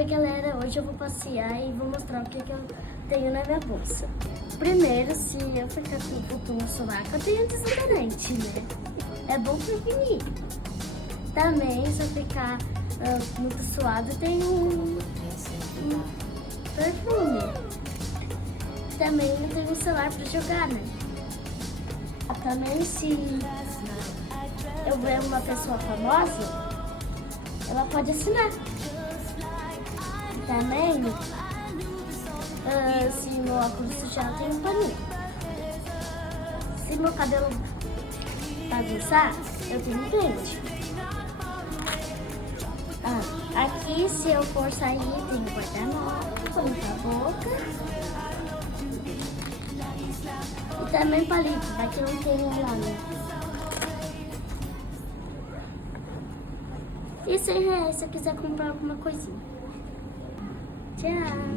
Oi galera, hoje eu vou passear e vou mostrar o que eu tenho na minha bolsa. Primeiro, se eu ficar com o buto no sovaco, eu tenho desodorante, né? É bom prevenir. Também, se eu ficar muito suado, eu tenho um perfume. Também eu tenho um celular pra jogar, né? Também, se eu ver uma pessoa famosa, ela pode assinar. Também, se meu óculos sujar, eu tenho um paninho. Se meu cabelo bagunçar, eu tenho um pente. Aqui, se eu for sair, tem um guardanapo, pano pra boca. E também palito, vai que não tem lá, né? E R$100 se eu quiser comprar alguma coisinha. Tchau!